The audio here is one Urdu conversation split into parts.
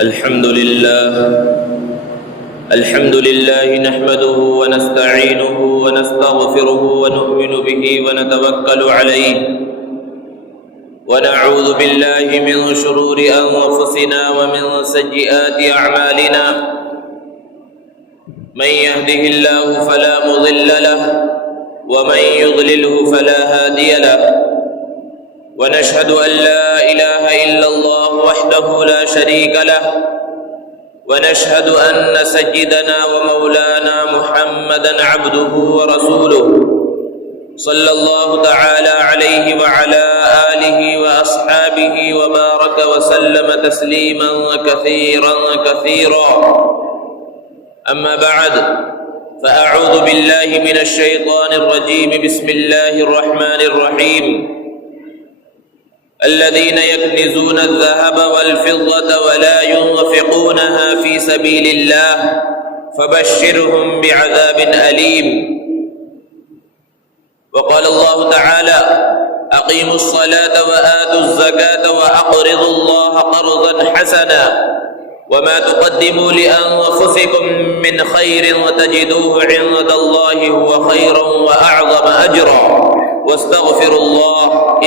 الحمد لله نحمده ونستعينه ونستغفره ونؤمن به ونتوكل عليه ونعوذ بالله من شرور أنفسنا ومن سيئات أعمالنا من يهده الله فلا مضل له ومن يضلله فلا هادي له ونشهد أن لا إله إلا الله وحده لا شريك له ونشهد أن سيدنا ومولانا محمدا عبده ورسوله صلى الله تعالى عليه وعلى آله وأصحابه وبارك وسلم تسليما كثيرا أما بعد فأعوذ بالله من الشيطان الرجيم بسم الله الرحمن الرحيم الذين يكنزون الذهب والفضة ولا ينفقونها في سبيل الله فبشرهم بعذاب أليم وقال الله تعالى أقيموا الصلاة وآتوا الزكاة وأقرضوا الله قرضا حسنا وما تقدموا لأنفسكم من خير وتجدوه عند الله هو خيرا وأعظم أجرا واستغفروا الله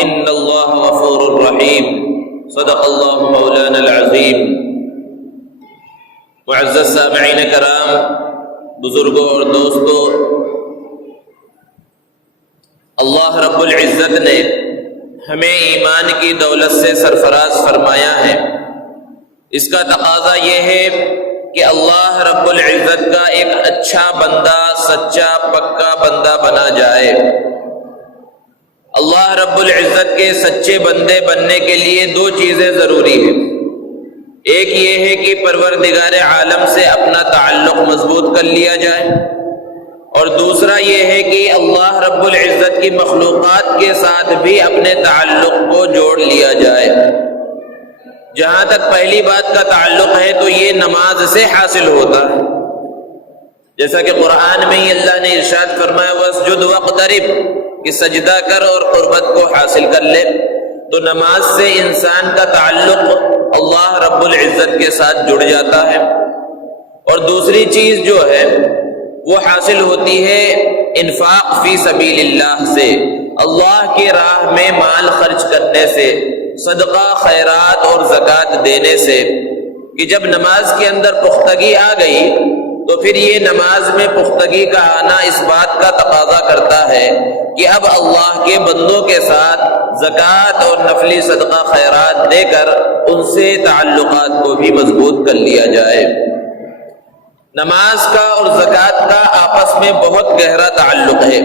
ان اللہ غفور رحیم صدق اللہ مولانا العظیم۔ معزز سامعین کرام، بزرگوں اور دوستوں، اللہ رب العزت نے ہمیں ایمان کی دولت سے سرفراز فرمایا ہے۔ اس کا تقاضا یہ ہے کہ اللہ رب العزت کا ایک اچھا بندہ، سچا پکا بندہ بنا جائے۔ اللہ رب العزت کے سچے بندے بننے کے لیے دو چیزیں ضروری ہیں۔ ایک یہ ہے کہ پروردگار عالم سے اپنا تعلق مضبوط کر لیا جائے، اور دوسرا یہ ہے کہ اللہ رب العزت کی مخلوقات کے ساتھ بھی اپنے تعلق کو جوڑ لیا جائے۔ جہاں تک پہلی بات کا تعلق ہے تو یہ نماز سے حاصل ہوتا ہے، جیسا کہ قرآن میں ہی اللہ نے ارشاد فرمایا وَاسْجُدْ وَاقْتَرِبْ، کہ سجدہ کر اور قربت کو حاصل کر لے۔ تو نماز سے انسان کا تعلق اللہ رب العزت کے ساتھ جڑ جاتا ہے، اور دوسری چیز جو ہے وہ حاصل ہوتی ہے انفاق فی سبیل اللہ سے، اللہ کی راہ میں مال خرچ کرنے سے، صدقہ خیرات اور زکوٰۃ دینے سے، کہ جب نماز کے اندر پختگی آ گئی تو پھر یہ نماز میں پختگی کا آنا اس بات کا تقاضا کرتا ہے کہ اب اللہ کے بندوں کے ساتھ زکوٰۃ اور نفلی صدقہ خیرات دے کر ان سے تعلقات کو بھی مضبوط کر لیا جائے۔ نماز کا اور زکوٰۃ کا آپس میں بہت گہرا تعلق ہے۔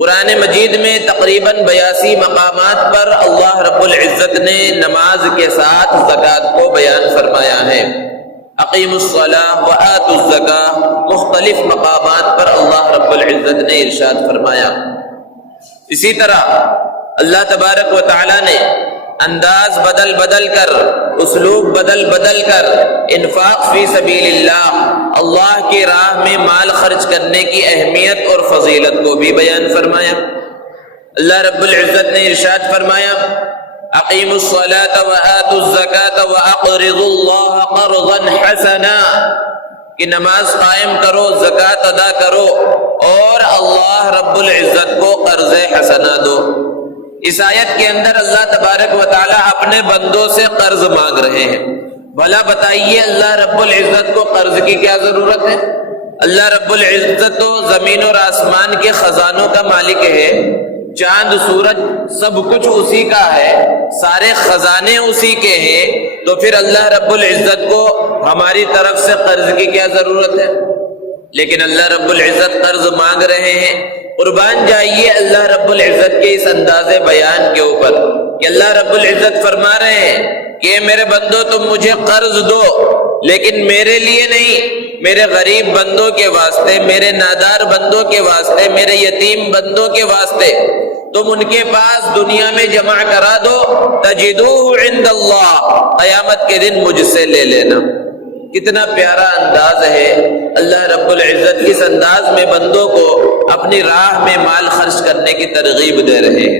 قرآن مجید میں تقریباً 82 مقامات پر اللہ رب العزت نے نماز کے ساتھ زکوٰۃ کو بیان فرمایا ہے۔ اقیم الصلاۃ وآتوا الزکاۃ، مختلف مقامات پر اللہ رب العزت نے ارشاد فرمایا۔ اسی طرح اللہ تبارک و تعالی نے انداز بدل کر، اسلوب بدل کر انفاق فی سبیل اللہ کی راہ میں مال خرچ کرنے کی اہمیت اور فضیلت کو بھی بیان فرمایا۔ اللہ رب العزت نے ارشاد فرمایا اقیموا الصلاۃ وآتوا الزکاۃ واقرضوا اللہ قرضا حسنا، کہ نماز قائم کرو، زکوٰۃ ادا کرو اور اللہ رب العزت کو قرض حسنا دو۔ اس آیت کے اندر اللہ تبارک و تعالی اپنے بندوں سے قرض مانگ رہے ہیں۔ بھلا بتائیے اللہ رب العزت کو قرض کی کیا ضرورت ہے؟ اللہ رب العزت تو زمین اور آسمان کے خزانوں کا مالک ہے، چاند سورج سب کچھ اسی کا ہے، سارے خزانے اسی کے ہیں، تو پھر اللہ رب العزت کو ہماری طرف سے قرض کی کیا ضرورت ہے؟ لیکن اللہ رب العزت قرض مانگ رہے ہیں۔ قربان جائیے اللہ رب العزت کے اس انداز بیان کے اوپر کہ اللہ رب العزت فرما رہے ہیں کہ میرے بندو تم مجھے قرض دو، لیکن میرے لیے نہیں، میرے غریب بندوں کے واسطے، میرے نادار بندوں کے واسطے، میرے یتیم بندوں کے واسطے تم ان کے پاس دنیا میں جمع کرا دو، تجدوہ عند اللہ، قیامت کے دن مجھ سے لے لینا۔ کتنا پیارا انداز ہے، اللہ رب العزت اس انداز میں بندوں کو اپنی راہ میں مال خرچ کرنے کی ترغیب دے رہے ہیں۔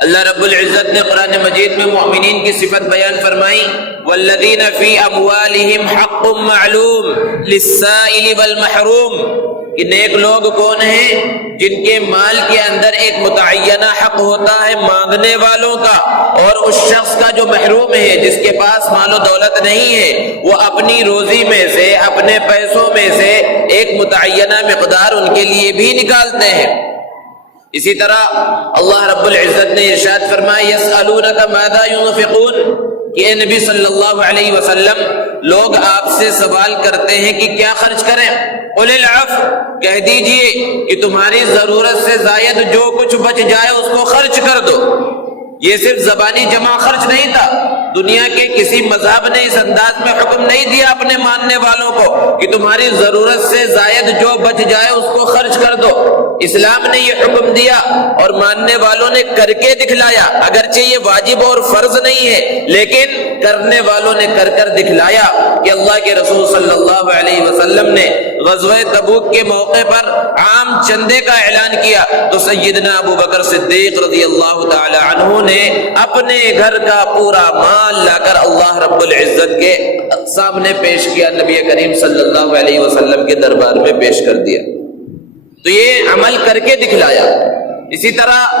اللہ رب العزت نے قرآن مجید میں مومنین کی صفت بیان فرمائی، والذین فی اموالہم حق معلوم للسائل والمحروم، کہ نیک لوگ کون ہیں جن کے مال کے اندر ایک متعینہ حق ہوتا ہے مانگنے والوں کا، اور اس شخص کا جو محروم ہے، جس کے پاس مال و دولت نہیں ہے، وہ اپنی روزی میں سے، اپنے پیسوں میں سے ایک متعینہ مقدار ان کے لیے بھی نکالتے ہیں۔ اسی طرح اللہ رب العزت نے ارشاد فرمایا، یسألونک ماذا ینفقون، کہ اے نبی صلی اللہ علیہ وسلم لوگ آپ سے سوال کرتے ہیں کہ کیا خرچ کریں، قل العفو، کہہ دیجئے کہ تمہاری ضرورت سے زائد جو کچھ بچ جائے اس کو خرچ کر دو۔ یہ صرف زبانی جمع خرچ نہیں تھا، دنیا کے کسی مذہب نے اس انداز میں حکم نہیں دیا اپنے ماننے والوں کو کہ تمہاری ضرورت سے زائد جو بچ جائے اس کو خرچ کر دو۔ اسلام نے یہ حکم دیا اور ماننے والوں نے کر کے دکھلایا، اگرچہ یہ واجب اور فرض نہیں ہے، لیکن کرنے والوں نے کر کر دکھلایا کہ اللہ کے رسول صلی اللہ علیہ وسلم نے غزوہ تبوک کے موقع پر عام چندے کا اعلان کیا تو سیدنا ابو بکر صدیق رضی اللہ تعالی عنہ نے اپنے گھر کا پورا مال لا کر اللہ رب العزت کے سامنے پیش کیا، نبی کریم صلی اللہ علیہ وسلم کے دربار میں پیش کر دیا۔ تو یہ عمل کر کے دکھلایا۔ اسی طرح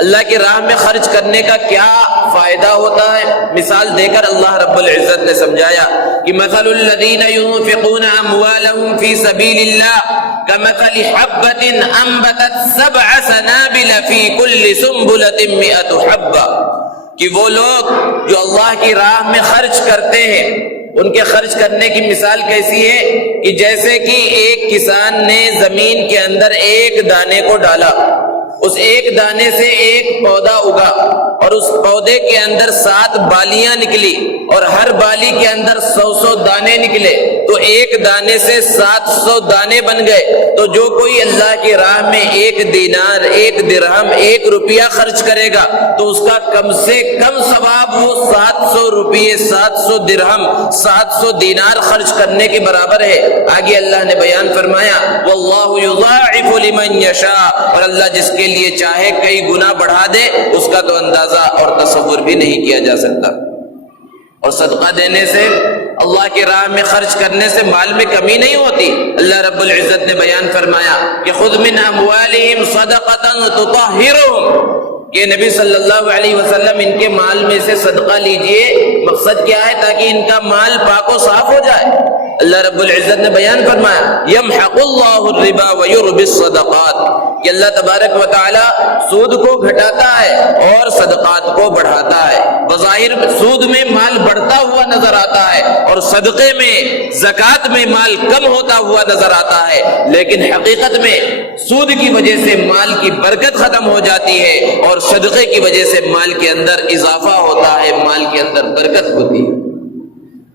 اللہ کی راہ میں خرچ کرنے کا کیا فائدہ ہوتا ہے، مثال دے کر اللہ رب العزت نے سمجھایا کہ مثل الذین ينفقون اموالهم فی سبیل اللہ کمثل حبۃ انبتت 7 سنابل فی کل سنبلۃ 100 حبۃ، کہ وہ لوگ جو اللہ کی راہ میں خرچ کرتے ہیں ان کے خرچ کرنے کی مثال کیسی ہے کہ جیسے کہ ایک کسان نے زمین کے اندر ایک دانے کو ڈالا، اس ایک دانے سے ایک پودا اگا اور اس پودے کے اندر 7 بالیاں نکلی اور ہر بالی کے اندر 100 دانے نکلے، تو ایک دانے سے 700 دانے بن گئے۔ تو جو کوئی اللہ کی راہ میں 1 دینار، 1 درہم، 1 روپیہ خرچ کرے گا تو اس کا کم سے کم ثواب وہ 700 روپیے، 700 درہم، 700 دینار خرچ کرنے کے برابر ہے۔ آگے اللہ نے بیان فرمایا، واللہ یضاعف لمن یشاء، اور اللہ جس کے لیے چاہے کئی گنا بڑھا دے، اس کا تو اندازہ اور تصور بھی نہیں کیا جا سکتا۔ اور صدقہ دینے سے، اللہ کی راہ میں خرچ کرنے سے مال میں کمی نہیں ہوتی۔ اللہ رب العزت نے بیان فرمایا کہ خذ من اموالہم صدقۃ تطہرہم، کہ نبی صلی اللہ علیہ وسلم ان کے مال میں سے صدقہ لیجئے، مقصد کیا ہے؟ تاکہ ان کا مال پاک و صاف ہو جائے۔ اللہ رب العزت نے بیان فرمایا، یمحق اللہ الربا ویربی الصدقات، کہ اللہ تبارک و تعالی سود کو گھٹاتا ہے اور صدقات کو بڑھاتا ہے۔ بظاہر سود میں مال بڑھتا ہوا نظر آتا ہے اور صدقے میں، زکوٰۃ میں مال کم ہوتا ہوا نظر آتا ہے، لیکن حقیقت میں سود کی وجہ سے مال کی برکت ختم ہو جاتی ہے اور صدقے کی وجہ سے مال کے اندر اضافہ ہوتا ہے، مال کے اندر برکت ہوتی ہے۔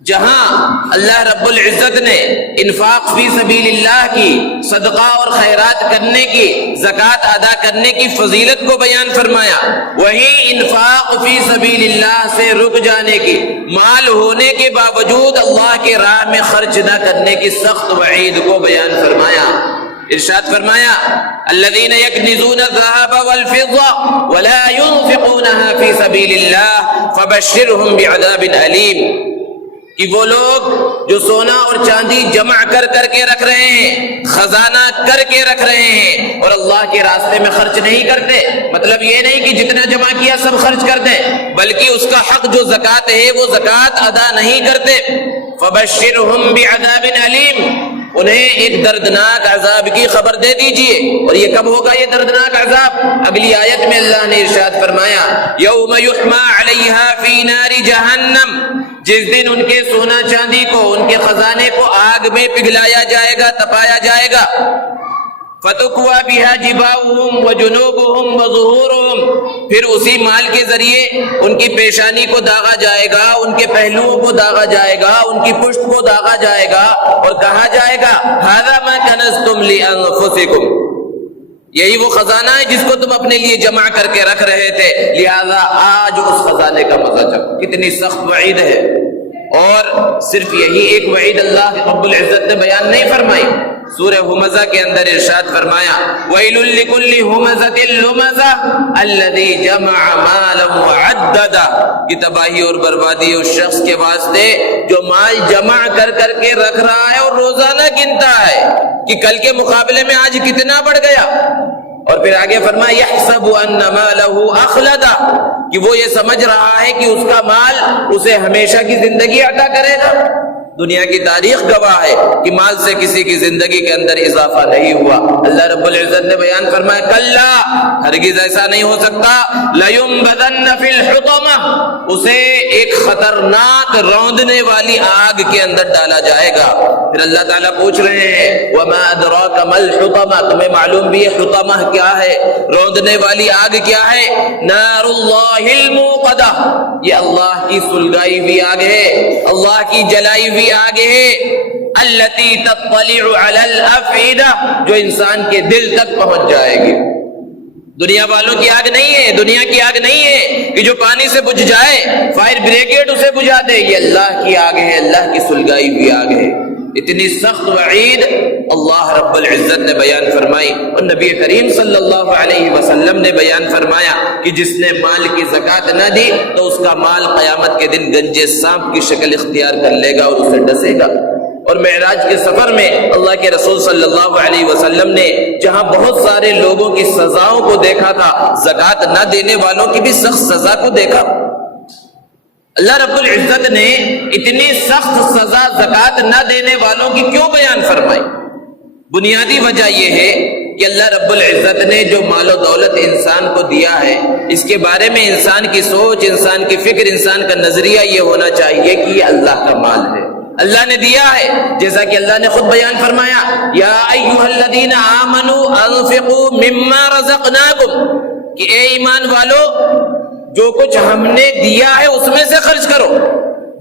جہاں اللہ رب العزت نے انفاق فی سبیل اللہ کی، صدقہ اور خیرات کرنے کی، زکوٰۃ ادا کرنے کی فضیلت کو بیان فرمایا، وہیں انفاق فی سبیل اللہ سے رک جانے کی، مال ہونے کے باوجود اللہ کے راہ میں خرچ نہ کرنے کی سخت وعید کو بیان فرمایا۔ ارشاد فرمایا، الذین یکنزون الذهب والفضة ولا ينفقونها فی سبیل اللہ فبشرهم بعذاب علیم، کہ وہ لوگ جو سونا اور چاندی جمع کر کے رکھ رہے ہیں، خزانہ کر کے رکھ رہے ہیں اور اللہ کے راستے میں خرچ نہیں کرتے، مطلب یہ نہیں کہ جتنا جمع کیا سب خرچ کر دیں، بلکہ اس کا حق جو زکوٰۃ ہے وہ زکوٰۃ ادا نہیں کرتے، فبشرهم بعذاب علیم، انہیں ایک دردناک عذاب کی خبر دے دیجئے۔ اور یہ کب ہوگا یہ دردناک عذاب؟ اگلی آیت میں اللہ نے ارشاد فرمایا، یوم یحمى علیہا فی نار جہنم، جس دن ان کے سونا چاندی کو، ان کے خزانے کو آگ میں پگھلایا جائے گا، تپایا جائے گا۔ فَتُكْوَى بِهَا جِبَاهُهُمْ وَجُنُوبُهُمْ وَظُهُورُهُمْ، پھر اسی مال کے ذریعے ان کی پیشانی کو داغا جائے گا، ان کے پہلوؤں کو داغا جائے گا، ان کی پشت کو داغا جائے گا اور کہا جائے گا هَذَا مَا كَنَزْتُمْ لِأَنفُسِكُمْ، یہی وہ خزانہ ہے جس کو تم اپنے لیے جمع کر کے رکھ رہے تھے، لہذا آج اس خزانے کا مزہ چکھو۔ کتنی سخت وعید ہے۔ اور صرف یہی ایک وعید اللہ رب العزت نے بیان نہیں فرمائی، سورہ ہمزہ کے اندر ارشاد فرمایا وَيْلٌ لِكُلِّ ہُمَزَةٍ لُمَزَةٍ الَّذِي جَمَعَ مَالًا وَعَدَّدَهُ، کہ تباہی اور بربادی اس شخص کے واسطے جو مال جمع کر کر کے رکھ رہا ہے اور روزانہ گنتا ہے کہ کل کے مقابلے میں آج کتنا بڑھ گیا۔ اور پھر آگے فرمایا يَحْسَبُ أَنَّ مَالَهُ أَخْلَدَهُ، کہ وہ یہ سمجھ رہا ہے کہ اس کا مال اسے ہمیشہ کی زندگی عطا کرے گا۔ دنیا کی تاریخ گواہ ہے کہ مال سے کسی کی زندگی کے اندر اضافہ نہیں ہوا۔ اللہ رب العزت نے بیان فرمایا کلا، ہرگز ایسا نہیں ہو سکتا، لَيُنبَذَنَّ فِي الْحُطَمَةِ، اسے ایک خطرناک روندنے والی آگ کے اندر ڈالا جائے گا۔ پھر اللہ تعالیٰ پوچھ رہے ہیں وَمَا أَدْرَاكَ مَا الْحُطَمَةِ، تمہیں معلوم بھی ہے حطمہ کیا ہے، روندنے والی آگ کیا ہے؟ نار اللہ الموقدہ، یہ اللہ کی سلگائی ہوئی آگ ہے، اللہ کی جلائی ہوئی آگ ہے، التی تطلع علی الافئدہ، جو انسان کے دل تک پہنچ جائے گی۔ دنیا والوں کی آگ نہیں ہے، دنیا کی آگ نہیں ہے کہ جو پانی سے بجھ جائے، فائر بریگیڈ اسے بجھا دے، یہ اللہ کی آگ ہے، اللہ کی سلگائی ہوئی آگ ہے۔ اتنی سخت وعید اللہ رب العزت نے بیان فرمائی، اور نبی کریم صلی اللہ علیہ وسلم نے بیان فرمایا کہ جس نے مال کی زکوٰۃ نہ دی تو اس کا مال قیامت کے دن گنجے سانپ کی شکل اختیار کر لے گا اور اسے ڈسے گا۔ اور معراج کے سفر میں اللہ کے رسول صلی اللہ علیہ وسلم نے جہاں بہت سارے لوگوں کی سزاؤں کو دیکھا تھا، زکوٰۃ نہ دینے والوں کی بھی سخت سزا کو دیکھا۔ اللہ رب العزت نے اتنی سخت سزا زکوٰۃ نہ دینے والوں کی کیوں بیان فرمائی؟ بنیادی وجہ یہ ہے کہ اللہ رب العزت نے جو مال و دولت انسان کو دیا ہے، اس کے بارے میں انسان کی سوچ، انسان کی فکر، انسان کا نظریہ یہ ہونا چاہیے کہ یہ اللہ کا مال ہے، اللہ نے دیا ہے۔ جیسا کہ اللہ نے خود بیان فرمایا یا ایھا الذین آمنوا انفقوا مما رزقناکم، کہ اے ایمان والو جو کچھ ہم نے دیا ہے اس میں سے خرچ کرو۔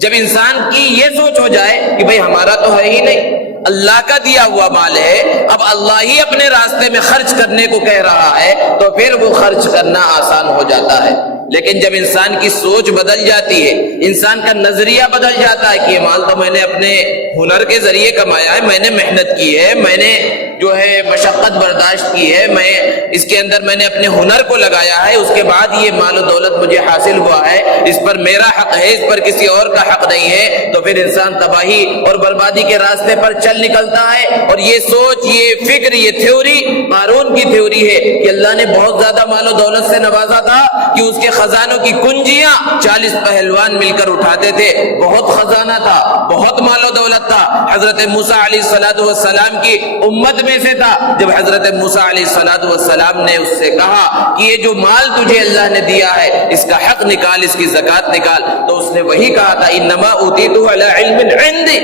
جب انسان کی یہ سوچ ہو جائے کہ بھئی ہمارا تو ہے ہی نہیں، اللہ کا دیا ہوا مال ہے، اب اللہ ہی اپنے راستے میں خرچ کرنے کو کہہ رہا ہے، تو پھر وہ خرچ کرنا آسان ہو جاتا ہے۔ لیکن جب انسان کی سوچ بدل جاتی ہے، انسان کا نظریہ بدل جاتا ہے کہ یہ مال تو میں نے اپنے ہنر کے ذریعے کمایا ہے، میں نے محنت کی ہے، میں نے جو ہے مشقت برداشت کی ہے، میں اس کے اندر میں نے اپنے ہنر کو لگایا ہے، اس کے بعد یہ مال و دولت مجھے حاصل ہوا ہے، اس پر میرا حق ہے، اس پر کسی اور کا حق نہیں ہے، تو پھر انسان تباہی اور بربادی کے راستے پر چل نکلتا ہے۔ اور یہ سوچ، یہ فکر، یہ تھیوری قارون کی تھیوری ہے کہ اللہ نے بہت زیادہ مال و دولت سے نوازا تھا کہ اس کے خزانوں کی کنجیاں 40 پہلوان مل کر اٹھاتے تھے، بہت خزانہ تھا، بہت مال و دولت تھا۔ حضرت موسیٰ علیہ السلام کی امت میں سے تھا۔ جب حضرت موسیٰ علیہ السلام نے اس سے کہا کہ یہ جو مال تجھے اللہ نے دیا ہے اس کا حق نکال، اس کی زکوٰۃ نکال، تو اس نے وہی کہا تھا انما اوتیتہ علی علم عندی،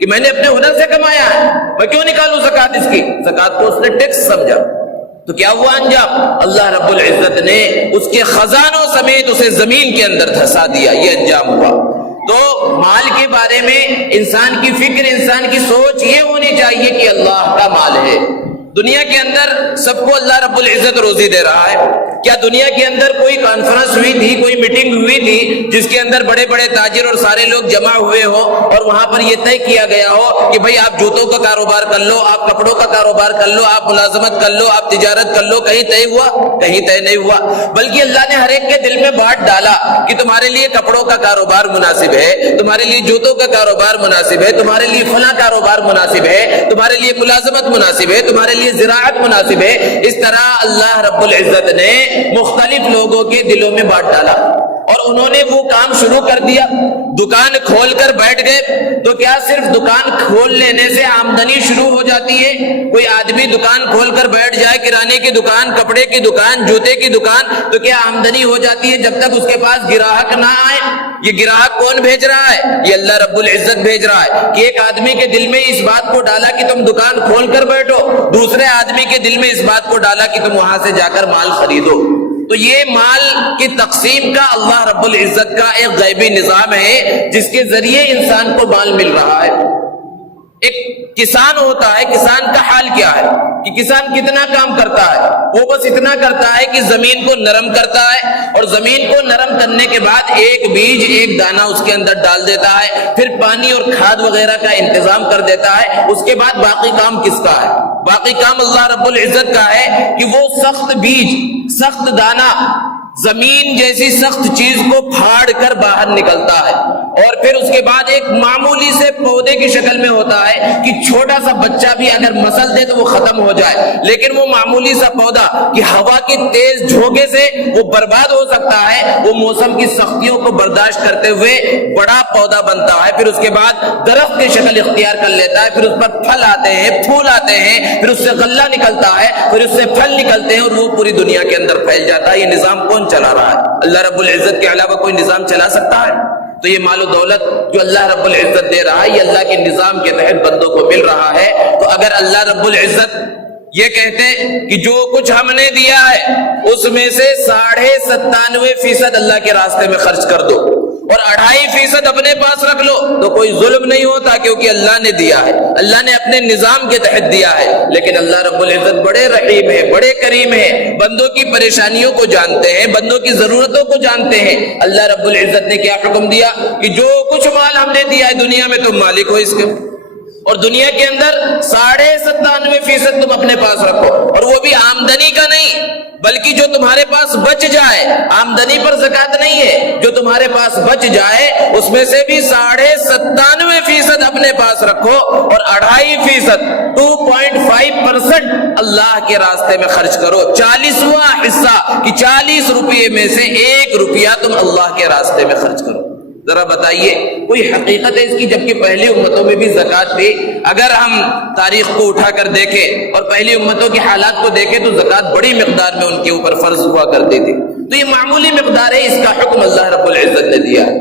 کہ میں نے اپنے ہنر سے کمایا ہے، میں کیوں نکالوں زکوٰۃ اس کی؟ زکوٰۃ کو اس نے ٹیکس سمجھا۔ تو کیا ہوا انجام؟ اللہ رب العزت نے اس کے خزانوں سمیت اسے زمین کے اندر دھسا دیا، یہ انجام ہوا۔ تو مال کے بارے میں انسان کی فکر، انسان کی سوچ یہ ہونی چاہیے کہ اللہ کا مال ہے۔ دنیا کے اندر سب کو اللہ رب العزت روزی دے رہا ہے۔ کیا دنیا کے اندر کوئی کانفرنس ہوئی تھی، کوئی میٹنگ ہوئی تھی جس کے اندر بڑے بڑے تاجر اور سارے لوگ جمع ہوئے ہو اور وہاں پر یہ طے کیا گیا ہو کہ بھئی آپ جوتوں کا کاروبار کر لو، آپ کپڑوں کا کاروبار کر لو، آپ ملازمت کر لو، آپ تجارت کر لو؟ کہیں طے ہوا؟ کہیں طے نہیں ہوا۔ بلکہ اللہ نے ہر ایک کے دل میں بانٹ ڈالا کہ تمہارے لیے کپڑوں کا کاروبار مناسب ہے، تمہارے لیے جوتوں کا کاروبار مناسب ہے، تمہارے لیے فلاں کاروبار مناسب ہے، تمہارے لیے ملازمت مناسب ہے، تمہارے لیے زراعت مناسب ہے۔ اس طرح اللہ رب العزت نے مختلف لوگوں کے دلوں میں بانٹ ڈالا اور انہوں نے وہ کام شروع کر دیا۔ دکان کھول کر بیٹھ گئے تو کیا صرف دکان کھول لینے سے آمدنی شروع ہو جاتی ہے؟ کوئی آدمی دکان کھول کر بیٹھ جائے، کرانے کی دکان، کپڑے کی دکان، جوتے کی دکان، تو کیا آمدنی ہو جاتی ہے جب تک اس کے پاس گراہک نہ آئے؟ یہ گراہک کون بھیج رہا ہے؟ یہ اللہ رب العزت بھیج رہا ہے کہ ایک آدمی کے دل میں اس بات کو ڈالا کہ تم دکان کھول کر بیٹھو، دوسرے آدمی کے دل میں اس بات کو ڈالا کہ تم وہاں سے جا کر مال خریدو۔ تو یہ مال کی تقسیم کا اللہ رب العزت کا ایک غیبی نظام ہے جس کے ذریعے انسان کو مال مل رہا ہے۔ ایک کسان ہوتا ہے، کسان کا حال کیا ہے کہ کسان کتنا کام کرتا ہے؟ وہ بس اتنا کرتا ہے کہ زمین کو نرم کرتا ہے، اور زمین کو نرم کرنے کے بعد ایک بیج، ایک دانہ اس کے اندر ڈال دیتا ہے، پھر پانی اور کھاد وغیرہ کا انتظام کر دیتا ہے۔ اس کے بعد باقی کام کس کا ہے؟ باقی کام اللہ رب العزت کا ہے کہ وہ سخت بیج، سخت دانہ، زمین جیسی سخت چیز کو پھاڑ کر باہر نکلتا ہے، اور پھر اس کے بعد ایک معمولی سے پودے کی شکل میں ہوتا ہے کہ چھوٹا سا بچہ بھی اگر مسل دے تو وہ ختم ہو جائے، لیکن وہ معمولی سا پودا کہ ہوا کی تیز جھونکے سے وہ برباد ہو سکتا ہے، وہ موسم کی سختیوں کو برداشت کرتے ہوئے بڑا پودا بنتا ہے، پھر اس کے بعد درخت کی شکل اختیار کر لیتا ہے، پھر اس پر پھل آتے ہیں، پھول آتے ہیں، پھر اس سے غلہ نکلتا ہے، پھر اس سے پھل نکلتے ہیں، اور وہ پوری دنیا کے اندر پھیل جاتا ہے۔ یہ نظام کون چلا رہا ہے؟ اللہ رب العزت کے علاوہ کوئی نظام چلا سکتا ہے؟ تو یہ مال و دولت جو اللہ رب العزت دے رہا ہے، یہ اللہ کے نظام کے تحت بندوں کو مل رہا ہے۔ تو اگر اللہ رب العزت یہ کہتے کہ جو کچھ ہم نے دیا ہے اس میں سے 97.5% اللہ کے راستے میں خرچ کر دو اور 2.5% اپنے پاس رکھ لو، تو کوئی ظلم نہیں ہوتا، کیونکہ اللہ نے دیا ہے، اللہ نے اپنے نظام کے تحت دیا ہے۔ لیکن اللہ رب العزت بڑے رحیم ہیں، بڑے کریم ہیں، بندوں کی پریشانیوں کو جانتے ہیں، بندوں کی ضرورتوں کو جانتے ہیں۔ اللہ رب العزت نے کیا حکم دیا کہ جو کچھ مال ہم نے دیا ہے دنیا میں تم مالک ہو اس کے، اور دنیا کے اندر 97.5% تم اپنے پاس رکھو، اور وہ بھی آمدنی کا نہیں بلکہ جو تمہارے پاس بچ جائے۔ آمدنی پر زکوٰۃ نہیں ہے، جو تمہارے پاس بچ جائے اس میں سے بھی 97.5% اپنے پاس رکھو، اور 2.5% 2.5% اللہ کے راستے میں خرچ کرو۔ 40واں حصہ کہ 40 روپے میں سے 1 روپیہ تم اللہ کے راستے میں خرچ کرو۔ ذرا بتائیے کوئی حقیقت ہے اس کی؟ جبکہ پہلی امتوں میں بھی زکوٰۃ تھی۔ اگر ہم تاریخ کو اٹھا کر دیکھیں اور پہلی امتوں کے حالات کو دیکھیں تو زکوٰۃ بڑی مقدار میں ان کے اوپر فرض ہوا کرتی تھی۔ تو یہ معمولی مقدار ہے، اس کا حکم اللہ رب العزت نے دیا ہے۔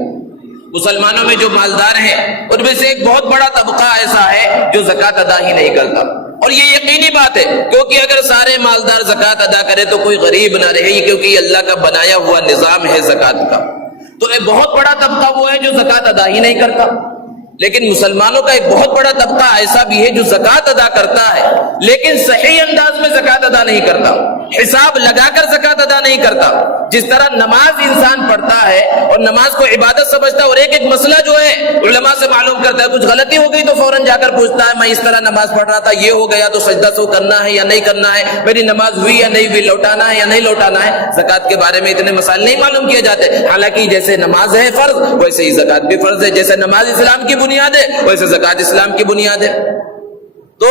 مسلمانوں میں جو مالدار ہیں ان میں سے ایک بہت بڑا طبقہ ایسا ہے جو زکوٰۃ ادا ہی نہیں کرتا، اور یہ یقینی بات ہے کیونکہ اگر سارے مالدار زکوٰۃ ادا کرے تو کوئی غریب نہ رہے، کیونکہ یہ اللہ کا بنایا ہوا نظام ہے زکوٰۃ کا۔ تو ایک بہت بڑا طبقہ وہ ہے جو زکوٰۃ ادا ہی نہیں کرتا، لیکن مسلمانوں کا ایک بہت بڑا طبقہ ایسا بھی ہے جو زکوٰۃ ادا کرتا ہے لیکن صحیح انداز میں زکوٰۃ ادا نہیں کرتا، حساب لگا کر زکوٰۃ ادا نہیں کرتا۔ جس طرح نماز انسان پڑھتا ہے اور نماز کو عبادت سمجھتا ہے، اور ایک ایک مسئلہ جو ہے علماء سے معلوم کرتا ہے، کچھ غلطی ہو گئی تو فوراً جا کر پوچھتا ہے میں اس طرح نماز پڑھ رہا تھا، یہ ہو گیا تو سجدہ سو کرنا ہے یا نہیں کرنا ہے، میری نماز ہوئی یا نہیں ہوئی، لوٹانا ہے یا نہیں لوٹانا ہے۔ زکوٰۃ کے بارے میں اتنے مسائل نہیں معلوم کیے جاتے، حالانکہ جیسے نماز ہے فرض ویسے ہی زکوٰۃ بھی فرض ہے، جیسے نماز اسلام کی بنیاد ہے ویسے زکوٰۃ اسلام کی بنیاد ہے۔ تو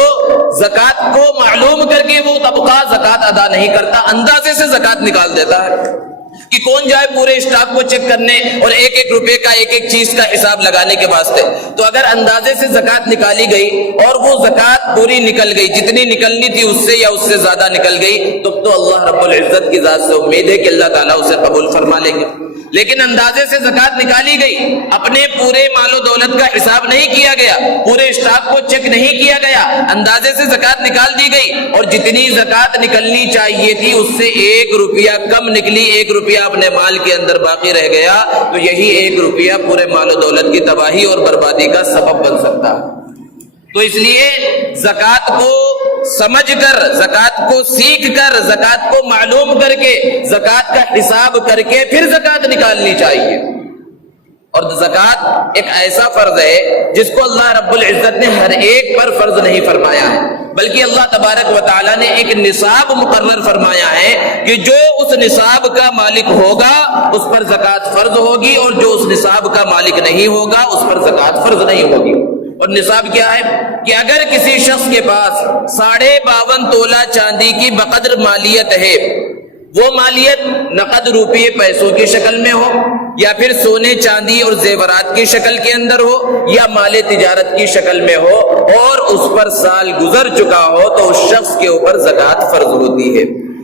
زکوٰۃ کو معلوم کر کے وہ طبقہ زکوٰۃ ادا نہیں کرتا، اندازے سے زکوٰۃ نکال دیتا ہے کہ کون جائے پورے اسٹاک کو چیک کرنے اور ایک ایک روپے کا ایک ایک چیز کا حساب لگانے کے واسطے۔ تو اگر اندازے سے زکوٰۃ نکالی گئی اور وہ زکوٰۃ پوری نکل گئی، جتنی نکلنی تھی اس سے یا اس سے زیادہ نکل گئی، تو اللہ رب العزت کی ذات سے امید ہے کہ اللہ تعالیٰ اسے قبول فرما لیں گے۔ لیکن اندازے سے زکوٰۃ نکالی گئی، اپنے پورے مال و دولت کا حساب نہیں کیا گیا، پورے اسٹاک کو چیک نہیں کیا گیا، اندازے سے زکوٰۃ نکال دی گئی اور جتنی زکوٰۃ نکلنی چاہیے تھی اس سے 1 روپیہ کم نکلی، 1 روپیہ اپنے مال کے اندر باقی رہ گیا، تو یہی 1 روپیہ پورے مال و دولت کی تباہی اور بربادی کا سبب بن سکتا ہے۔ تو اس لیے زکوٰۃ کو سمجھ کر، زکوٰۃ کو سیکھ کر، زکوٰۃ کو معلوم کر کے، زکوٰۃ کا حساب کر کے پھر زکوٰۃ نکالنی چاہیے۔ اور زکوٰۃ ایک ایسا فرض ہے جس کو اللہ رب العزت نے ہر ایک پر فرض نہیں فرمایا ہے، بلکہ اللہ تبارک و تعالیٰ نے ایک نصاب مقرر فرمایا ہے کہ جو اس نصاب کا مالک ہوگا اس پر زکوٰۃ فرض ہوگی، اور جو اس نصاب کا مالک نہیں ہوگا اس پر زکوٰۃ فرض نہیں ہوگی۔ اور نصاب کیا ہے کہ اگر کسی شخص کے پاس 52.5 تولہ چاندی کی بقدر مالیت ہے، وہ مالیت نقد روپے پیسوں کی شکل میں ہو یا پھر سونے چاندی اور زیورات کی شکل کے اندر ہو یا مال تجارت کی شکل میں ہو، اور اس پر سال گزر چکا ہو، تو اس شخص کے اوپر زکوٰۃ فرض ہوتی ہے۔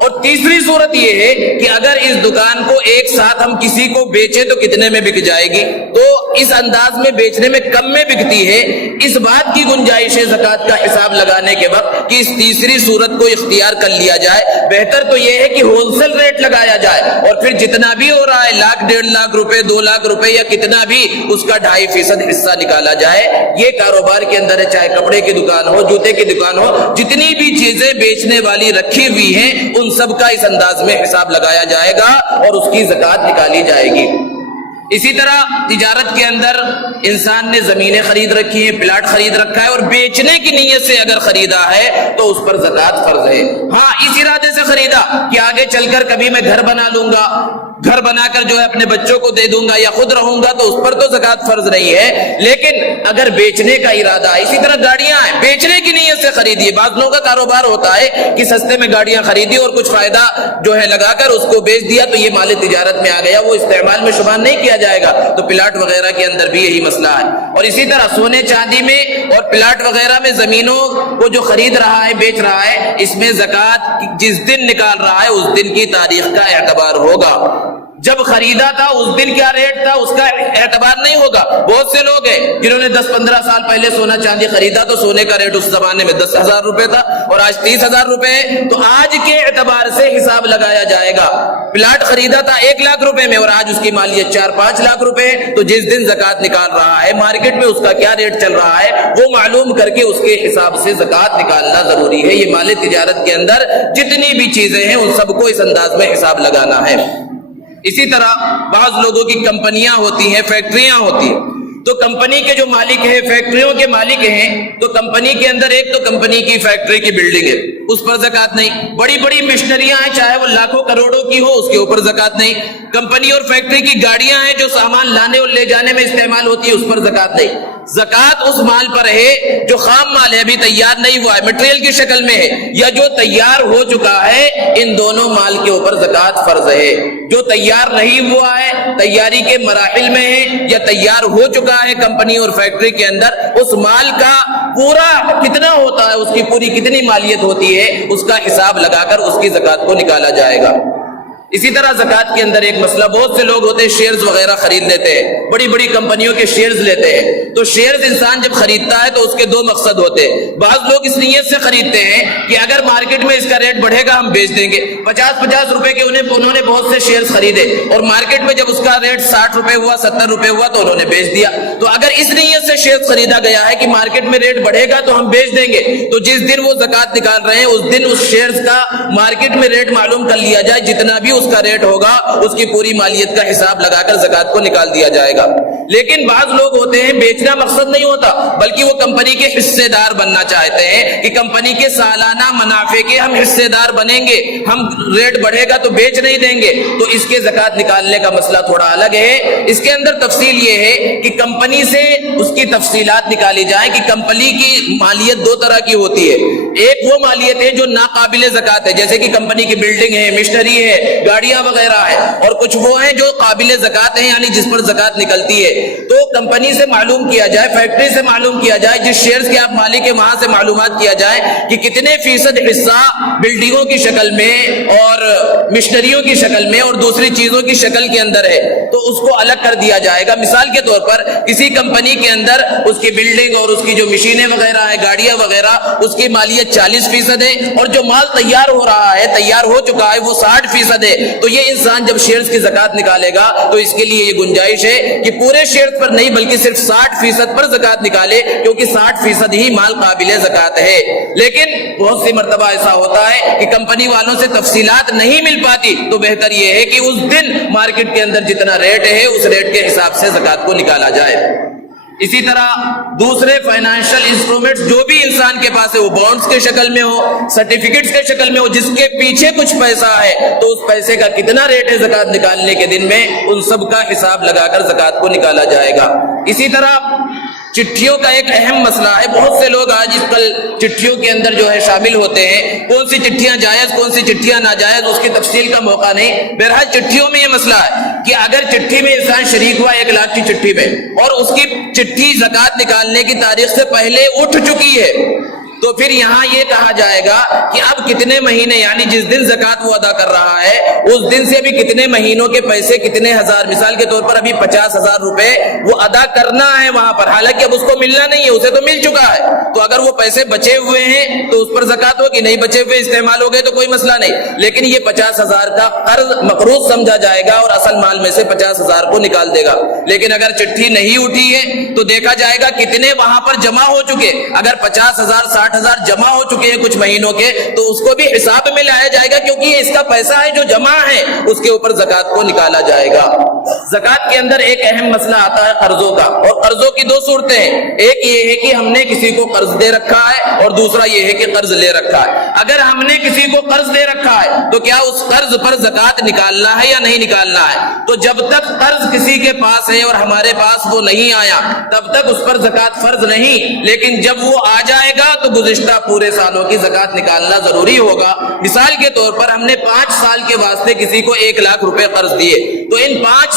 اور تیسری صورت یہ ہے کہ اگر اس دکان کو ایک ساتھ ہم کسی کو بیچے تو کتنے میں بک جائے گی، تو اس انداز میں بیچنے میں کم میں بکتی ہے، اس بات کی گنجائش ہے زکوٰۃ کا حساب لگانے کے وقت کہ اس تیسری صورت کو اختیار کر لیا جائے۔ بہتر تو یہ ہے کہ ہول سیل ریٹ لگایا جائے اور پھر جتنا بھی ہو رہا ہے 1,00,000 1.5 لاکھ روپے 2 لاکھ روپے یا کتنا بھی اس کا 2.5% حصہ نکالا جائے۔ یہ کاروبار کے اندر ہے، چاہے کپڑے کی دکان ہو، جوتے کی دکان ہو، جتنی بھی چیزیں بیچنے والی رکھی ہوئی ہیں ان سب کا اس انداز میں حساب لگایا جائے گا اور اس کی زکوٰۃ نکالی جائے گی۔ اسی طرح تجارت کے اندر انسان نے زمینیں خرید رکھی ہیں، پلاٹ خرید رکھا ہے اور بیچنے کی نیت سے اگر خریدا ہے تو اس پر زکوٰۃ فرض ہے۔ ہاں، اس ارادے سے خریدا کہ آگے چل کر کبھی میں گھر بنا لوں گا، گھر بنا کر جو ہے اپنے بچوں کو دے دوں گا یا خود رہوں گا، تو اس پر تو زکوٰۃ فرض نہیں ہے۔ لیکن اگر بیچنے کا ارادہ ہے، اسی طرح گاڑیاں ہیں، بیچنے کی نیت سے خریدی، بعض لوگوں کا کاروبار ہوتا ہے کہ سستے میں گاڑیاں خریدی اور کچھ فائدہ جو ہے لگا کر اس کو بیچ دیا تو یہ مال تجارت میں آ گیا، وہ استعمال میں شمار نہیں کیا جائے گا۔ تو پلاٹ وغیرہ کے اندر بھی یہی مسئلہ ہے۔ اور اسی طرح سونے چاندی میں اور پلاٹ وغیرہ میں زمینوں کو جو خرید رہا ہے، بیچ رہا ہے، اس میں زکوٰۃ جس دن نکال رہا ہے اس دن کی تاریخ کا اعتبار ہوگا۔ جب خریدا تھا اس دن کیا ریٹ تھا اس کا اعتبار نہیں ہوگا۔ بہت سے لوگ ہیں جنہوں نے 10-15 سال پہلے سونا چاندی خریدا تو سونے کا ریٹ اس زمانے میں 10,000 روپے تھا اور آج 30,000 روپے ہے، تو آج کے اعتبار سے حساب لگایا جائے گا۔ پلاٹ خریدا تھا 1 لاکھ روپے میں اور آج اس کی مالیت 4-5 لاکھ روپے ہے، تو جس دن زکوٰۃ نکال رہا ہے مارکیٹ میں اس کا کیا ریٹ چل رہا ہے وہ معلوم کر کے اس کے حساب سے زکوٰۃ نکالنا ضروری ہے۔ یہ مال تجارت کے اندر جتنی بھی چیزیں ہیں ان سب کو اس انداز میں حساب لگانا ہے۔ اسی طرح بعض لوگوں کی کمپنیاں ہوتی ہیں، فیکٹریاں ہوتی ہیں، تو کمپنی کے جو مالک ہیں، فیکٹریوں کے مالک ہیں، تو کمپنی کے اندر ایک تو کمپنی کی فیکٹری کی بلڈنگ ہے، اس پر زکوٰۃ نہیں۔ بڑی بڑی مشنریاں ہیں، چاہے وہ لاکھوں کروڑوں کی ہو، اس کے اوپر زکوٰۃ نہیں۔ کمپنی اور فیکٹری کی گاڑیاں ہیں جو سامان لانے اور لے جانے میں استعمال ہوتی ہے، اس پر زکوٰۃ نہیں۔ زکوٰۃ اس مال پر ہے جو خام مال ہے، ابھی تیار نہیں ہوا ہے، مٹیریل کی شکل میں ہے، یا جو تیار ہو چکا ہے، ان دونوں مال کے اوپر زکوٰۃ فرض ہے۔ جو تیار نہیں ہوا ہے، تیاری کے مراحل میں ہے یا تیار ہو چکا ہے کمپنی اور فیکٹری کے اندر، اس مال کا پورا کتنا ہوتا ہے، اس کی پوری کتنی مالیت ہوتی ہے، اس کا حساب لگا کر اس کی زکوٰۃ کو نکالا جائے گا۔ اسی طرح زکوٰۃ کے اندر ایک مسئلہ، بہت سے لوگ ہوتے ہیں شیئرز وغیرہ خرید لیتے ہیں، بڑی بڑی کمپنیوں کے شیئرز لیتے ہیں، تو شیئرز انسان جب خریدتا ہے تو اس کے 2 مقصد ہوتے ہیں۔ بعض لوگ اس نیت سے خریدتے ہیں کہ اگر مارکیٹ میں اس کا ریٹ بڑھے گا ہم بیچ دیں گے، 50-50 روپے کے انہوں نے بہت سے شیئرز خریدے اور مارکیٹ میں جب اس کا ریٹ 60 روپے ہوا 70 روپے ہوا تو انہوں نے بیچ دیا۔ تو اگر اس نیت سے شیئر خریدا گیا ہے کہ مارکیٹ میں ریٹ بڑھے گا تو ہم بیچ دیں گے، تو جس دن وہ زکوٰۃ نکال رہے ہیں اس دن اس شیئرز کا مارکیٹ میں ریٹ معلوم کر لیا جائے، جتنا بھی اس کا ریٹ ہوگا اس کی پوری مالیت کا حساب لگا کر زکوٰۃ کو نکال دیا جائے گا۔ لیکن بعض لوگ ہوتے ہیں بیچنا مقصد نہیں ہوتا بلکہ وہ کمپنی کے حصے دار بننا چاہتے ہیں کہ کمپنی کے سالانہ منافع کے ہم حصے دار بنیں گے، ہم ریٹ بڑھے گا تو بیچ نہیں دیں گے، تو اس کے زکوٰۃ نکالنے کا مسئلہ تھوڑا الگ ہے۔ اس کے اندر تفصیل یہ ہے کہ کمپنی سے اس کی تفصیلات نکالی جائیں کہ کمپنی کی مالیت 2 طرح کی ہوتی ہے۔ ایک وہ مالیت ہے جو ناقابل زکوٰۃ ہے، جیسے کہ کمپنی کی بلڈنگ ہے، مشنری ہے، گاڑیاں وغیرہ ہے، اور کچھ وہ ہیں جو قابل زکوٰۃ ہیں، یعنی جس پر زکوٰۃ نکلتی ہے۔ تو کمپنی سے معلوم کیا جائے، فیکٹری سے معلوم کیا جائے، جس شیئرز کے آپ مالک ہیں وہاں سے معلومات کیا جائے کہ کتنے فیصد حصہ بلڈنگوں کی شکل میں اور مشنریوں کی شکل میں اور دوسری چیزوں کی شکل کے اندر ہے، تو اس کو الگ کر دیا جائے گا۔ مثال کے طور پر کسی کمپنی کے اندر اس کی بلڈنگ اور اس کی جو مشینیں وغیرہ ہیں، گاڑیاں وغیرہ، اس کی مالیت 40% ہے اور جو مال تیار ہو رہا ہے، تیار ہو چکا ہے، وہ 60% ہے، تو یہ انسان جب شیئرز کی زکوٰۃ نکالے گا تو اس کے لیے یہ گنجائش ہے کہ پورے شیئرز پر نہیں بلکہ صرف 60% پر زکوٰۃ نکالے، کیونکہ 60% ہی مال قابل زکوٰۃ ہے۔ لیکن بہت سی مرتبہ ایسا ہوتا ہے کہ کمپنی والوں سے تفصیلات نہیں مل پاتی، تو بہتر یہ ہے کہ اس دن مارکیٹ کے اندر جتنا ریٹ ہے اس ریٹ کے حساب سے زکوٰۃ کو نکالا جائے۔ اسی طرح دوسرے فائنانشل انسٹرومنٹس جو بھی انسان کے پاس ہے، وہ بانڈز کے شکل میں ہو، سرٹیفکیٹس کے شکل میں ہو، جس کے پیچھے کچھ پیسہ ہے تو اس پیسے کا کتنا ریٹ ہے زکوٰۃ نکالنے کے دن میں، ان سب کا حساب لگا کر زکوٰۃ کو نکالا جائے گا۔ اسی طرح چٹھیوں کا ایک اہم مسئلہ ہے، بہت سے لوگ آج کل چٹھیوں کے اندر جو ہے شامل ہوتے ہیں، کون سی چٹھیاں جائز کون سی چٹھیاں ناجائز اس کی تفصیل کا موقع نہیں۔ بہرحال چٹھیوں میں یہ مسئلہ ہے کہ اگر چٹھی میں انسان شریک ہوا 1 لاکھ کی چٹھی میں اور اس کی چٹھی زکوٰۃ نکالنے کی تاریخ سے پہلے اٹھ چکی ہے تو پھر یہاں یہ کہا جائے گا کہ اب کتنے مہینے، یعنی جس دن زکوٰۃ وہ ادا کر رہا ہے اس دن سے ابھی کتنے مہینوں کے پیسے کتنے ہزار، مثال کے طور پر ابھی 50,000 روپے وہ ادا کرنا ہے وہاں پر، حالانکہ اب اس کو ملنا نہیں ہے، اسے تو مل چکا ہے، تو اگر وہ پیسے بچے ہوئے ہیں تو اس پر زکوٰۃ ہوگی، نہیں بچے ہوئے استعمال ہو گئے تو کوئی مسئلہ نہیں، لیکن یہ 50,000 کا قرض مقروض سمجھا جائے گا اور اصل مال میں سے 50,000 کو نکال دے گا۔ لیکن اگر چٹھی نہیں اٹھی ہے تو دیکھا جائے گا کتنے وہاں پر جمع ہو چکے، اگر 50,000 60,000 جمع ہو چکے ہیں کچھ مہینوں کے تو اس کو بھی حساب میں لایا جائے گا، کیونکہ یہ اس کا پیسہ ہے جو جمع ہے، اس کے اوپر زکوٰۃ کو نکالا جائے گا۔ زکوٰۃ کے اندر ایک اہم مسئلہ آتا ہے قرضوں کا، اور قرضوں کی دو صورتیں ہیں، ایک یہ ہے کہ ہم نے کسی کو قرض دے رکھا ہے اور دوسرا یہ ہے کہ قرض لے رکھا ہے۔ اگر ہم نے کسی کو قرض دے رکھا ہے تو کیا اس قرض پر زکوٰۃ نکالنا ہے یا نہیں نکالنا ہے؟ تو جب تک قرض کسی کے پاس ہے اور ہمارے پاس وہ نہیں آیا تب تک اس پر زکوٰۃ فرض نہیں، لیکن جب وہ آ جائے گا تو گزشتہ پورے سالوں کی زکوٰۃ نکالنا ضروری ہوگا۔ مثال کے طور پر ہم نے 5 سال کے واسطے کسی کو 1 لاکھ روپے قرض دیے، تو ان 5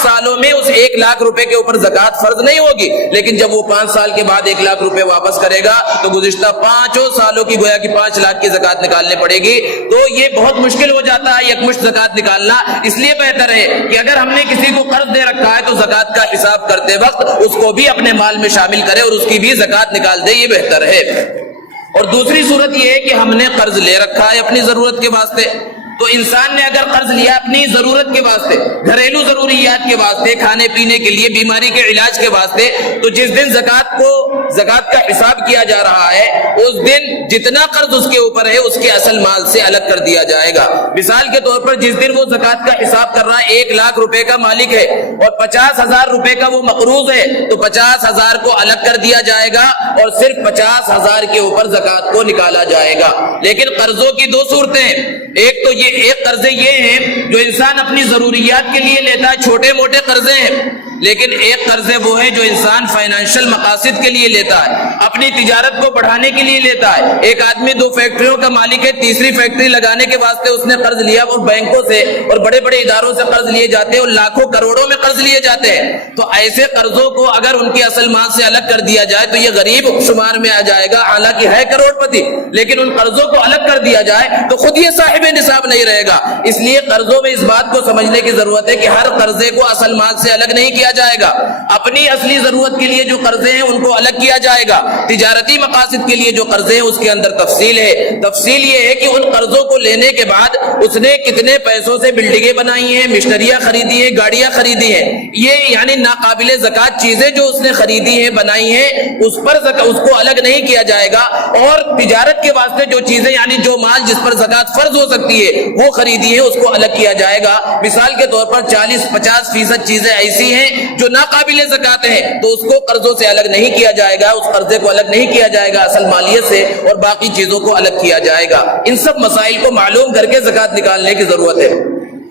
سالوں میں اس 1 لاکھ روپے کے اوپر زکوٰۃ فرض نہیں ہوگی، لیکن جب وہ 5 سال کے بعد 1 لاکھ روپے واپس کرے گا تو گزشتہ 5 سالوں کی گویا کہ 5 لاکھ کی زکوٰۃ نکالنے پڑے گی۔ تو یہ بہت مشکل ہو جاتا ہے یکمشت زکوٰۃ نکالنا، اس لیے بہتر ہے کہ اگر ہم نے کسی کو قرض دے رکھا ہے تو زکوٰۃ کا حساب کرتے وقت اس کو بھی اپنے مال میں شامل کرے اور اس کی بھی زکوٰۃ نکال دے، یہ بہتر ہے۔ اور دوسری صورت یہ ہے کہ ہم نے قرض لے رکھا ہے اپنی ضرورت کے واسطے، تو انسان نے اگر قرض لیا اپنی ضرورت کے واسطے، گھریلو ضروریات کے واسطے، کھانے پینے کے لیے، بیماری کے علاج کے واسطے، تو جس دن زکوٰۃ کا حساب کیا جا رہا ہے اس دن جتنا قرض اس کے اوپر ہے اس کے اصل مال سے الگ کر دیا جائے گا۔ مثال کے طور پر جس دن وہ زکوٰۃ کا حساب کر رہا ہے 1 لاکھ روپے کا مالک ہے اور 50,000 روپے کا وہ مقروض ہے، تو 50,000 کو الگ کر دیا جائے گا اور صرف 50,000 کے اوپر زکوٰۃ کو نکالا جائے گا۔ لیکن قرضوں کی دو صورتیں ہیں، ایک قرضے یہ ہیں جو انسان اپنی ضروریات کے لیے لیتا ہے، چھوٹے موٹے قرضے ہیں، لیکن ایک قرضے وہ ہے جو انسان فائنینشل مقاصد کے لیے لیتا ہے، اپنی تجارت کو بڑھانے کے لیے لیتا ہے۔ ایک آدمی 2 فیکٹریوں کا مالک ہے، تیسری فیکٹری لگانے کے واسطے اس نے قرض لیا، اور بینکوں سے اور بڑے بڑے اداروں سے قرض لیے جاتے ہیں اور لاکھوں کروڑوں میں قرض لیے جاتے ہیں۔ تو ایسے قرضوں کو اگر ان کے اصل مال سے الگ کر دیا جائے تو یہ غریب شمار میں آ جائے گا، حالانکہ ہے کروڑ پتی، لیکن ان قرضوں کو الگ کر دیا جائے تو خود یہ صاحب نصاب نہیں رہے گا۔ اس لیے قرضوں میں اس بات کو سمجھنے کی ضرورت ہے کہ ہر قرضے کو اصل مال سے الگ نہیں کیا جائے گا، اپنی اصلی ضرورت کے لیے جو قرضے ہیں ان کو الگ کیا جائے گا، تجارتی مقاصد کے لیے جو قرضے ہیں اس کے اندر تفصیل ہے۔ تفصیل یہ ہے کہ ان قرضوں کو لینے کے بعد اس نے کتنے پیسوں سے بلڈنگیں بنائی ہیں، مشنریاں خریدی ہیں، گاڑیاں خریدی ہیں، یہ یعنی ناقابل زکوٰۃ چیزیں جو اس نے خریدی ہیں، بنائی ہیں، اس کو الگ نہیں کیا جائے گا۔ اور تجارت کے واسطے جو چیزیں یعنی جو مال جس پر زکوٰۃ فرض ہو سکتی ہے وہ خریدی ہے اس کو الگ کیا جائے گا۔ مثال کے طور پر 40-50% چیزیں ایسی ہیں جو ناقابل زکوٰۃ ہیں تو اس کو قرضوں سے الگ نہیں کیا جائے گا، اس قرضے کو الگ نہیں کیا جائے گا اصل مالیت سے، اور باقی چیزوں کو الگ کیا جائے گا۔ ان سب مسائل کو معلوم کر کے زکوٰۃ نکالنے کی ضرورت ہے۔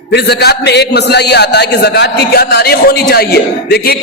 پھر زکوٰۃ میں ایک مسئلہ یہ آتا ہے کہ زکوٰۃ کی کیا تاریخ ہونی چاہیے۔ دیکھیے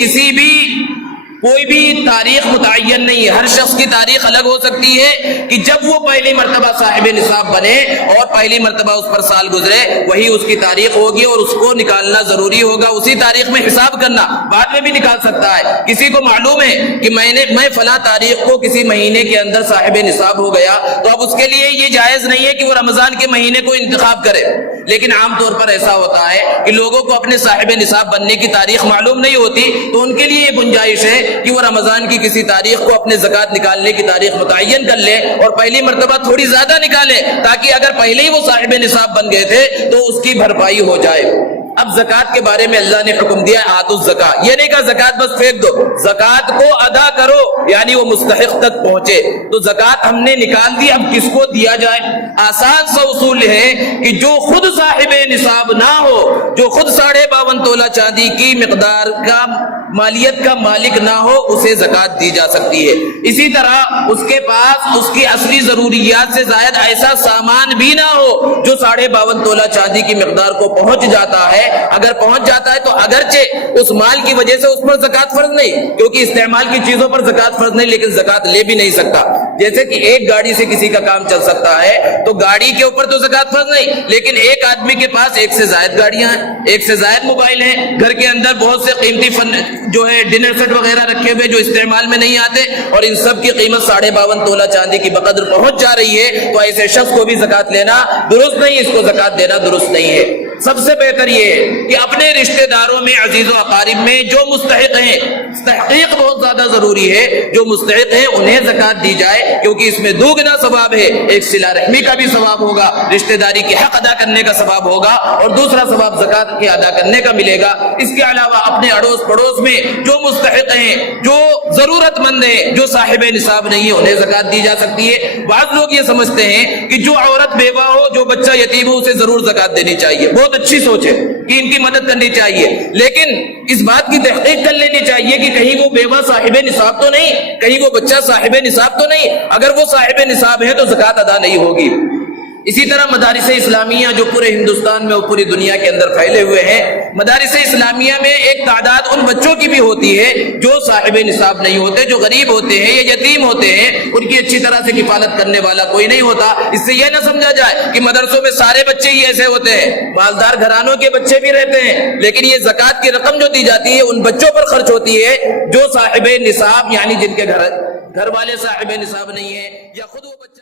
کوئی بھی تاریخ متعین نہیں ہے، ہر شخص کی تاریخ الگ ہو سکتی ہے کہ جب وہ پہلی مرتبہ صاحب نصاب بنے اور پہلی مرتبہ اس پر سال گزرے وہی اس کی تاریخ ہوگی، اور اس کو نکالنا ضروری ہوگا، اسی تاریخ میں حساب کرنا، بعد میں بھی نکال سکتا ہے۔ کسی کو معلوم ہے کہ میں فلاں تاریخ کو کسی مہینے کے اندر صاحب نصاب ہو گیا، تو اب اس کے لیے یہ جائز نہیں ہے کہ وہ رمضان کے مہینے کو انتخاب کرے، لیکن عام طور پر ایسا ہوتا ہے کہ لوگوں کو اپنے صاحب نصاب بننے کی تاریخ معلوم نہیں ہوتی، تو ان کے لیے یہ گنجائش ہے کہ وہ رمضان کی کسی تاریخ کو اپنے زکوٰۃ نکالنے کی تاریخ متعین کر لے اور پہلی مرتبہ تھوڑی زیادہ نکالے، تاکہ اگر پہلے ہی وہ صاحب نصاب بن گئے تھے تو اس کی بھرپائی ہو جائے۔ اب زکوٰۃ کے بارے میں اللہ نے حکم دیا آتوا الزکاۃ، یہ نہیں کہا زکوٰۃ بس پھینک دو، زکوٰۃ کو ادا کرو یعنی وہ مستحق تک پہنچے۔ تو زکوٰۃ ہم نے نکال دی، اب کس کو دیا جائے؟ آسان سا اصول ہے کہ جو خود صاحب نصاب نہ ہو، جو خود 52.5 تولہ چاندی کی مقدار کا مالیت کا مالک نہ ہو، اسے زکوٰۃ دی جا سکتی ہے۔ اسی طرح اس کے پاس اس کی اصلی ضروریات سے زائد ایسا سامان بھی نہ ہو جو 52.5 تولہ چاندی کی مقدار کو پہنچ جاتا ہے، اگر پہنچ جاتا ہے تو اگرچہ اس مال کی وجہ سے اس پر زکوٰۃ فرض نہیں، کیونکہ استعمال کی چیزوں پر زکوٰۃ فرض نہیں، لیکن زکوٰۃ لے بھی نہیں سکتا۔ جیسے کہ ایک گاڑی سے کسی کا کام چل سکتا ہے تو گاڑی کے اوپر تو زکوٰۃ فرض نہیں، لیکن ایک آدمی کے پاس ایک سے زائد گاڑیاں ہیں، ایک سے زائد موبائل ہیں، گھر کے اندر بہت سے قیمتی فن جو ہے ڈنر سیٹ وغیرہ رکھے ہوئے جو استعمال میں نہیں آتے، اور ان سب کی قیمت 52.5 تولہ چاندی کی بقدر پہنچ جا رہی ہے، تو ایسے شخص کو بھی زکوٰۃ لینا درست نہیں، اس کو زکوٰۃ دینا درست نہیں ہے۔ سب سے بہتر یہ ہے کہ اپنے رشتہ داروں میں، عزیز و اقارب میں جو مستحق ہیں، تحقیق بہت زیادہ ضروری ہے، جو مستحق ہیں انہیں زکوٰۃ دی جائے، کیونکہ اس میں دوگنا ثواب ہے، ایک صلہ رحمی کا بھی ثواب ہوگا، رشتہ داری کے حق ادا کرنے کا ثواب ہوگا، اور دوسرا ثواب زکوٰۃ کے ادا کرنے کا ملے گا۔ اس کے علاوہ اپنے اڑوس پڑوس میں جو مستحق ہیں، جو ضرورت مند ہیں، جو صاحب نصاب نہیں ہے، انہیں زکوٰۃ دی جا سکتی ہے۔ بعض لوگ یہ سمجھتے ہیں کہ جو عورت بیوہ ہو، جو بچہ یتیم ہو، اسے ضرور زکوٰۃ دینی چاہیے، بہت اچھی سوچ ہے کہ ان کی مدد کرنی چاہیے، لیکن اس بات کی تحقیق کر لینی چاہیے کہ کہیں وہ بیوہ صاحب نصاب تو نہیں، کہیں وہ بچہ صاحب نصاب تو نہیں۔ اگر وہ صاحب نصاب ہے تو زکوٰۃ ادا نہیں ہوگی۔ اسی طرح مدارس اسلامیہ جو پورے ہندوستان میں اور پوری دنیا کے اندر پھیلے ہوئے ہیں، مدارس اسلامیہ میں ایک تعداد ان بچوں کی بھی ہوتی ہے جو صاحب نصاب نہیں ہوتے، جو غریب ہوتے ہیں یا یتیم ہوتے ہیں، ان کی اچھی طرح سے کفالت کرنے والا کوئی نہیں ہوتا۔ اس سے یہ نہ سمجھا جائے کہ مدرسوں میں سارے بچے ہی ایسے ہوتے ہیں، مالدار گھرانوں کے بچے بھی رہتے ہیں، لیکن یہ زکوٰۃ کی رقم جو دی جاتی ہے ان بچوں پر خرچ ہوتی ہے جو صاحب نصاب، یعنی جن کے گھر والے صاحب نصاب نہیں ہیں یا خود وہ بچہ